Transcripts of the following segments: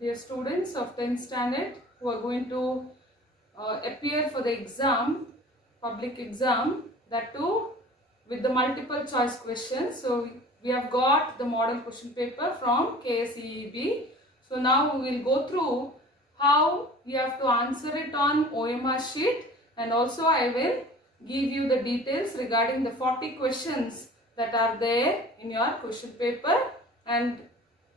Dear students of 10th standard who are going to appear for the exam, public exam, that too with the multiple choice questions. So we have got the model question paper from KSEEB. So now we will go through how you have to answer it on OMR sheet, and also I will give you the details regarding the 40 questions that are there in your question paper and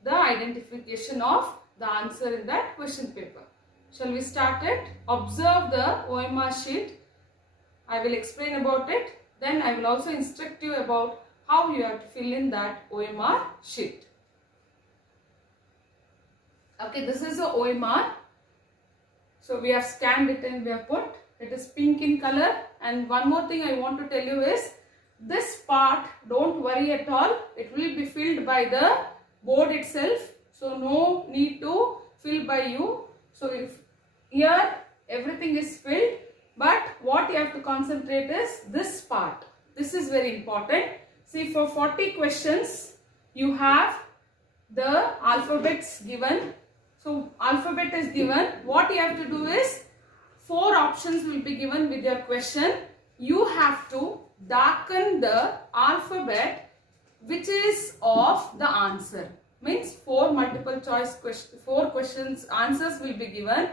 the identification of the answer in that question paper. Shall we start it? Observe the OMR sheet. I will explain about it. Then I will also instruct you about how you have to fill in that OMR sheet. Okay, this is the OMR. So we have scanned it and we have put. It is pink in color. And one more thing I want to tell you is, this part, don't worry at all. It will be filled by the board itself. So no need to fill by you. So if here everything is filled, but what you have to concentrate is this part. This is very important. See, for 40 questions you have the alphabets given. So alphabet is given. What you have to do is, 4 options will be given with your question. You have to darken the alphabet which is of the answer. Means 4 multiple choice questions, 4 questions answers will be given.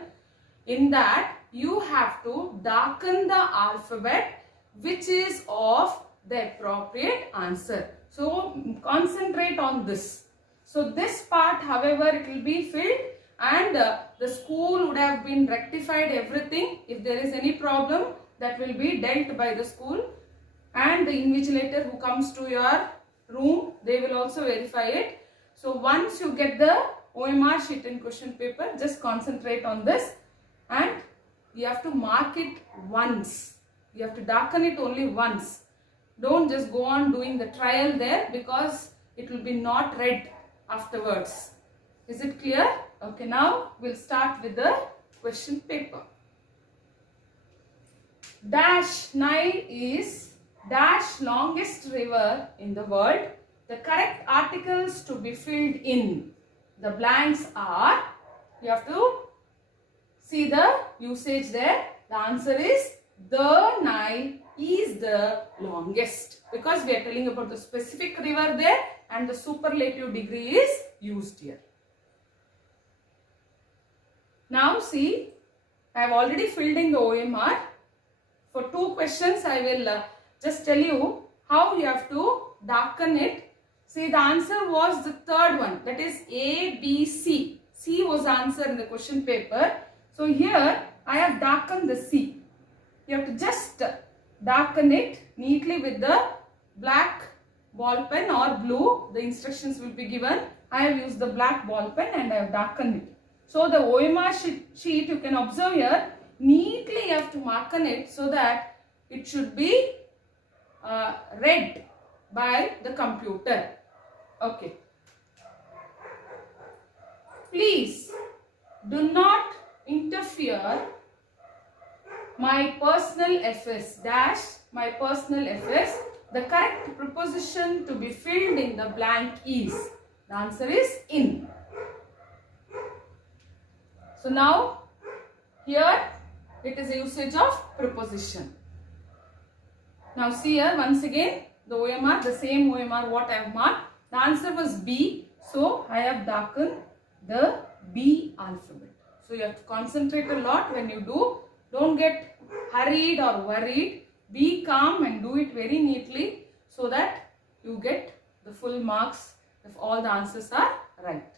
In that you have to darken the alphabet which is of the appropriate answer. So concentrate on this. So this part, however, it will be filled, and the school would have been rectified everything. If there is any problem, that will be dealt by the school, and the invigilator who comes to your room, they will also verify it. So once you get the OMR sheet and question paper, just concentrate on this, and you have to mark it once. You have to darken it only once. Don't just go on doing the trial there, because it will be not read afterwards. Is it clear? Okay, now we'll start with the question paper. Dash Nile is dash longest river in the world. The correct articles to be filled in the blanks are, you have to see the usage there. The answer is, the Nile is the longest, because we are telling about the specific river there and the superlative degree is used here. Now see, I have already filled in the OMR. For 2 questions I will just tell you how you have to darken it. See, the answer was the third one, that is A, B, C. C was the answer in the question paper. So here I have darkened the C. You have to just darken it neatly with the black ball pen or blue. The instructions will be given. I have used the black ball pen and I have darkened it. So the OMR sheet, you can observe here, neatly you have to mark it so that it should be read by the computer. Okay. Please do not interfere my personal affairs dash my personal affairs. The correct preposition to be filled in the blank is, the answer is in. So now here it is a usage of preposition. Now see here once again the OMR, the same OMR what I have marked. The answer was B. So I have darkened the B alphabet. So you have to concentrate a lot when you do. Don't get hurried or worried. Be calm and do it very neatly so that you get the full marks if all the answers are right.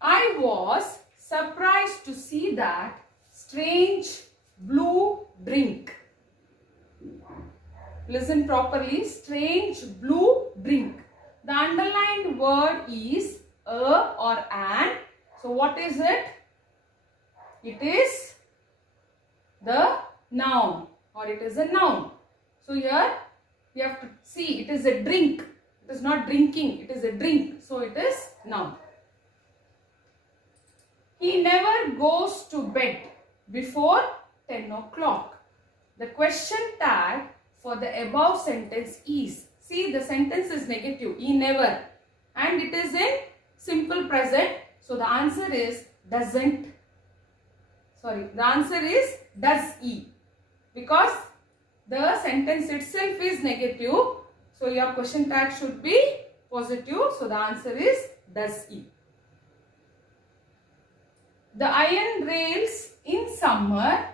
I was surprised to see that strange blue drink. Listen properly. Strange blue drink. The underlined word is a or an. So what is it? It is the noun, or it is a noun. So here you have to see, it is a drink. It is not drinking. It is a drink. So it is noun. He never goes to bed before 10 o'clock. The question tag for the above sentence is, see, the sentence is negative, he never, and it is in simple present. So the answer is doesn't. Sorry, the answer is does E, because the sentence itself is negative. So your question tag should be positive. So the answer is does E. The iron rails in summer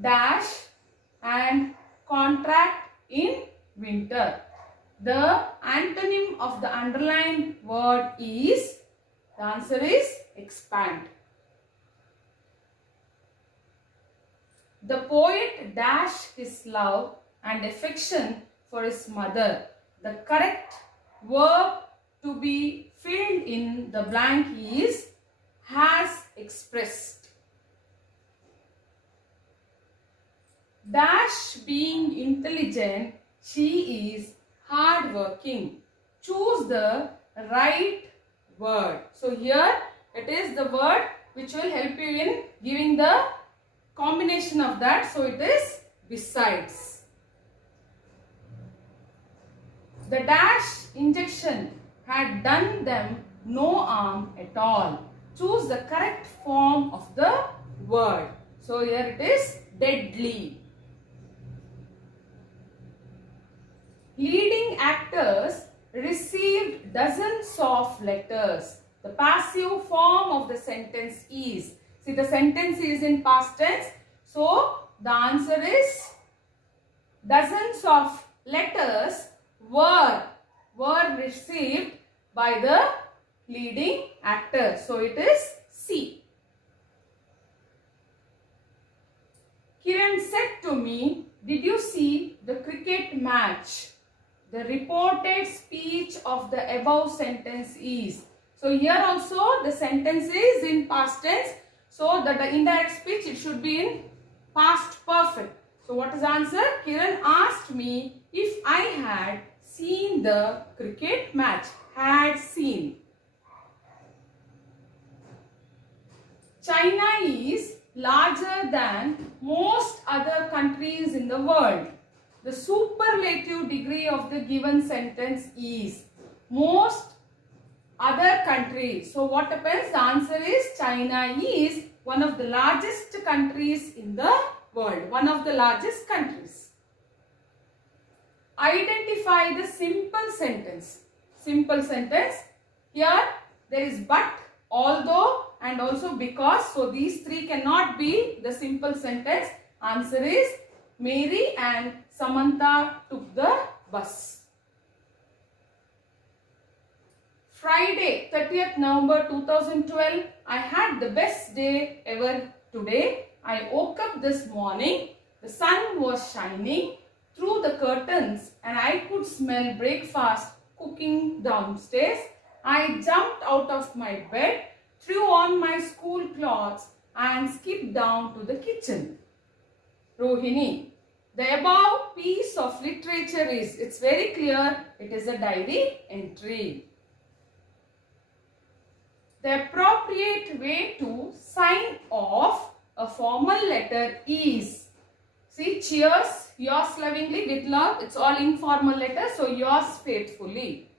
dash and contract in winter. The antonym of the underlined word is, the answer is expand. The poet dashed his love and affection for his mother. The correct verb to be filled in the blank is has expressed. Dash being intelligent, she is hardworking. Choose the right word. So here it is the word which will help you in giving the combination of that. So it is besides. The dash injection had done them no harm at all. Choose the correct form of the word. So here it is deadly. Leading actors received dozens of letters. The passive form of the sentence is, see, the sentence is in past tense. So the answer is dozens of letters were received by the leading actor. So it is C. Kiran said to me, did you see the cricket match? The reported speech of the above sentence is. So here also the sentence is in past tense. So that the indirect speech, it should be in past perfect. So what is the answer? Kiran asked me if I had seen the cricket match. Had seen. China is larger than most other countries in the world. The superlative degree of the given sentence is most other countries. So what happens? The answer is China is one of the largest countries in the world. One of the largest countries. Identify the simple sentence. Simple sentence. Here there is but, although and also because. So these three cannot be the simple sentence. Answer is Mary and Samantha took the bus. Friday, 30th November 2012. I had the best day ever today. I woke up this morning. The sun was shining through the curtains and I could smell breakfast cooking downstairs. I jumped out of my bed, threw on my school clothes and skipped down to the kitchen. Rohini. The above piece of literature is, it's very clear, it is a diary entry. The appropriate way to sign off a formal letter is, see, cheers, yours lovingly, with love, it's all informal letter, so yours faithfully.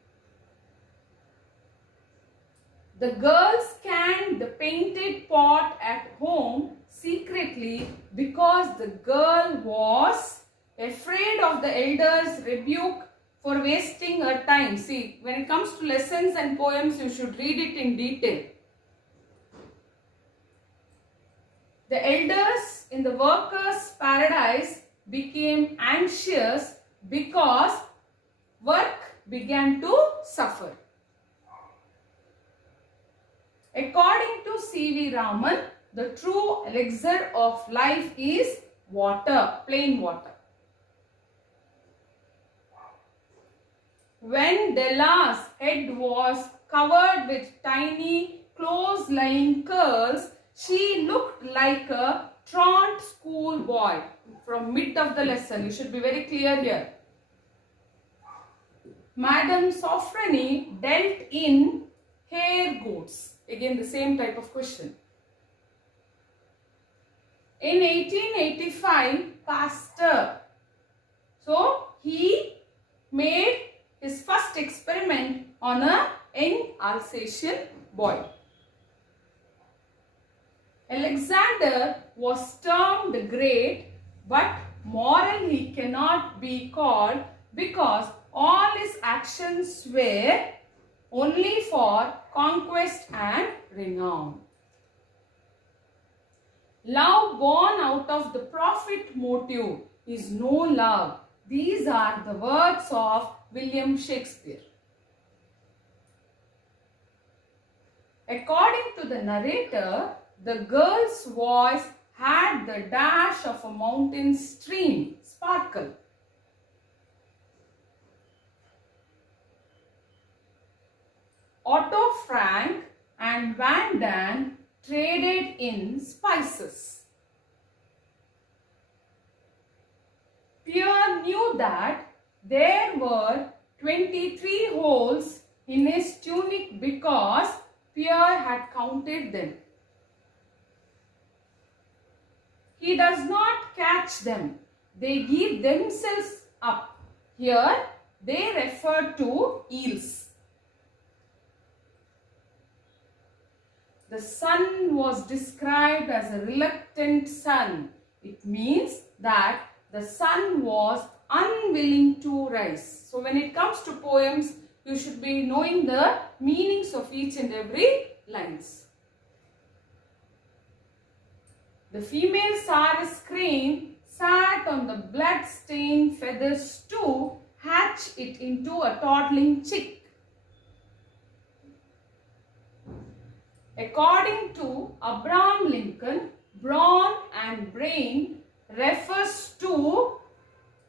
The girls scanned the painted pot at home secretly because the girl was afraid of the elder's rebuke for wasting her time. See, when it comes to lessons and poems, you should read it in detail. The elders in the workers' paradise became anxious because work began to suffer. According to C.V. Raman, the true elixir of life is water, plain water. When Della's head was covered with tiny, close-lying curls, she looked like a truant schoolboy. From mid of the lesson, you should be very clear here. Madame Sofronie dealt in hair goods. Again, the same type of question. In 1885, Pasteur, so he made his first experiment on a young Alsatian boy. Alexander was termed great, but moral he cannot be called because all his actions were only for conquest and renown. Love born out of the profit motive is no love. These are the words of William Shakespeare. According to the narrator, the girl's voice had the dash of a mountain stream, sparkle. Otto Frank and Van Daan traded in spices. Pierre knew that there were 23 holes in his tunic because Pierre had counted them. He does not catch them. They give themselves up. Here they refer to eels. The sun was described as a reluctant sun. It means that the sun was unwilling to rise. So when it comes to poems, you should be knowing the meanings of each and every lines. The female Sarus crane sat on the blood-stained feathers to hatch it into a toddling chick. According to Abraham Lincoln, brawn and brain refers to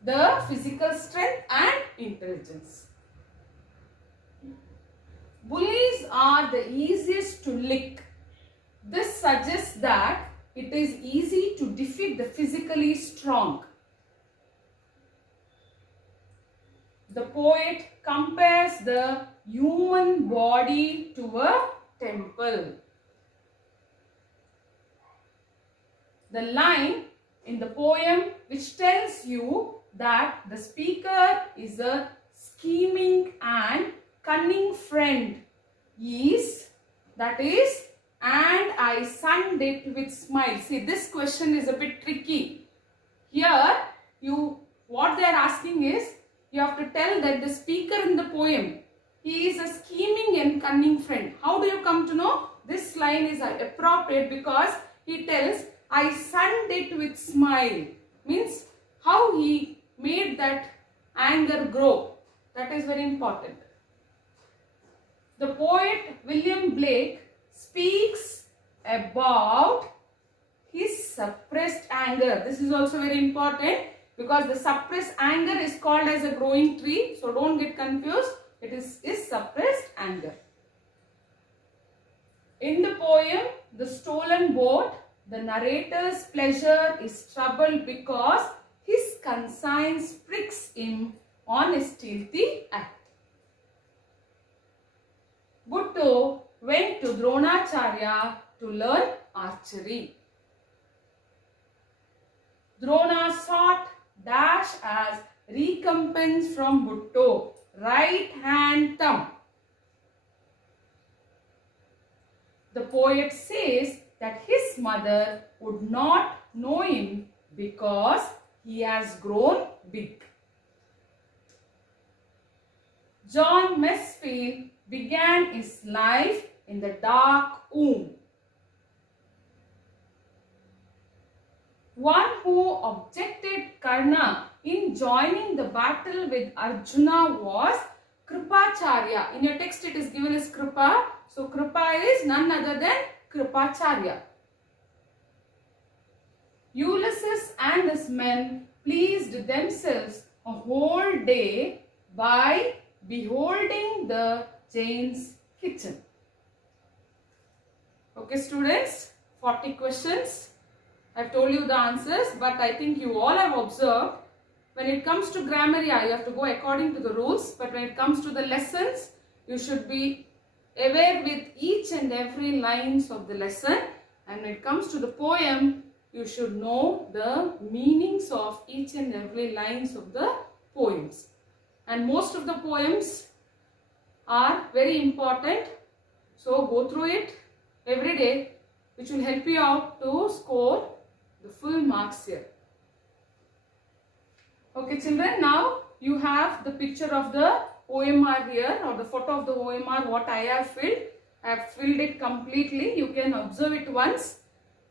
the physical strength and intelligence. Bullies are the easiest to lick. This suggests that it is easy to defeat the physically strong. The poet compares the human body to a temple. The line in the poem which tells you that the speaker is a scheming and cunning friend is, that is, and I sunned it with smile. See, this question is a bit tricky. Here, what they are asking is, you have to tell that the speaker in the poem, he is a scheming and cunning friend. How do you come to know? This line is appropriate because he tells, I sunned it with smile. Means how he made that anger grow. That is very important. The poet William Blake speaks about his suppressed anger. This is also very important because the suppressed anger is called as a growing tree. So don't get confused. It is suppressed anger. In the poem, The Stolen Boat, the narrator's pleasure is troubled because his conscience pricks him on a stealthy act. Bhutto went to Dronacharya to learn archery. Drona sought dash as recompense from Bhutto, right hand thumb. The poet says that his mother would not know him because he has grown big. John Masefield began his life in the dark womb. One who objected Karna in joining the battle with Arjuna was Kripacharya. In your text it is given as Kripa. So Kripa is none other than Kripacharya. Ulysses and his men pleased themselves a whole day by beholding the Jain's kitchen. Okay students, 40 questions. I have told you the answers, but I think you all have observed when it comes to grammar, you have to go according to the rules, but when it comes to the lessons, you should be aware with each and every lines of the lesson, and when it comes to the poem, you should know the meanings of each and every lines of the poems. And most of the poems are very important. So go through it every day, which will help you out to score the full marks here. Okay children, now you have the picture of the OMR here, or the photo of the OMR what I have filled. I have filled it completely. You can observe it once.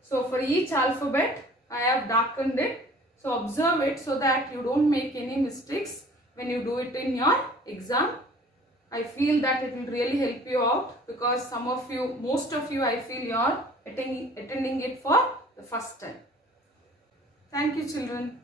So for each alphabet I have darkened it. So observe it so that you don't make any mistakes when you do it in your exam. I feel that it will really help you out, because some of you, most of you, I feel you are attending it for the first time. Thank you children.